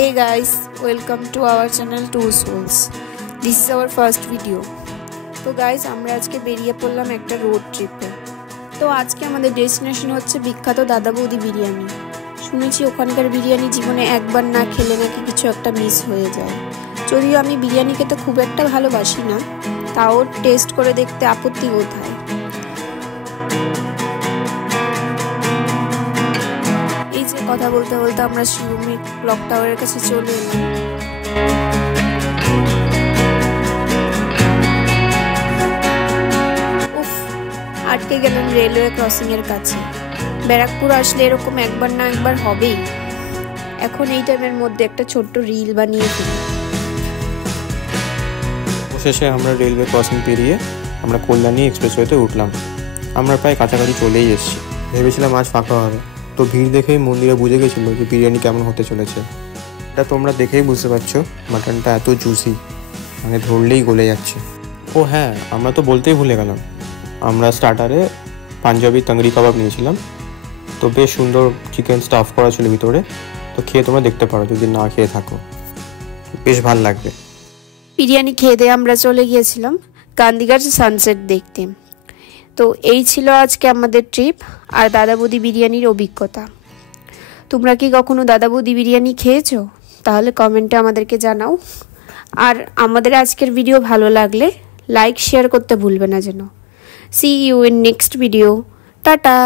Hey guys, welcome to our channel Two Souls. This is our first video. তো guys আমরা আজকে বেরিয়ে পড়লাম একটা রোড ট্রিপে। তো আজকে আমাদের ডেস্টিনেশন হচ্ছে বিখ্যাত দাদা বৌদি বিরিয়ানি। শুনেছি ওখানকার বিরিয়ানি জীবনে একবার না খেলে নাকি কিছু একটা মিস হয়ে যায়। যদিও আমি বিরিয়ানি খেতে খুব একটা ভালোবাসি না, তাও টেস্ট করে দেখতে আপত্তি কোথায়। এই যে কথা বলতে বলতে আমরা শিবমি ক্লক টাওয়ারের কাছে চলে এলাম। আটকে গেলাম রেলওয়ে ক্রসিং এর কাছে। ব্যারাকপুর আসলে এরকম একবার না একবার হবেই। এখন এই টাইমের মধ্যে একটা ছোট্ট রিল বানিয়ে ফেলি। অবশেষে আমরা রেলওয়ে ক্রসিং পেরিয়ে আমরা কল্যাণী এক্সপ্রেসওয়েতে উঠলাম। আমরা প্রায় কাছাকাছি চলেই এসেছি। ভেবেছিলাম আজ ফাঁকা হবে, তো ভিড় দেখেই মন্দিরে বুঝে গেছিল যে বিরিয়ানি কেমন হতে চলেছে। এটা তোমরা দেখেই বুঝতে পারছো মাটনটা এত জুসি, মানে ধরলেই গলে যাচ্ছে। ও হ্যাঁ, আমরা তো বলতেই ভুলে গেলাম, আমরা স্টার্টারে পাঞ্জাবি তাংরি কাবাব নিয়েছিলাম। তো বেশ সুন্দর চিকেন স্টাফ করা ছিল ভিতরে। তো খেয়ে তোমরা দেখতে পারো, যদি না খেয়ে থাকো বেশ ভালো লাগবে। বিরিয়ানি খেয়ে দিয়ে আমরা চলে গিয়েছিলাম গান্ধীঘাট সানসেট দেখতে। তো এই ছিল আজকে আমাদের ট্রিপ আর দাদা বৌদি বিরিয়ানির অভিজ্ঞতা। তোমরা কি কখনো দাদা বৌদি বিরিয়ানি খেয়েছো? তাহলে কমেন্টে আমাদেরকে জানাও। আর আমাদের আজকের ভিডিও ভালো লাগলে লাইক শেয়ার করতে ভুলবে না যেন। See you in next video. Tata.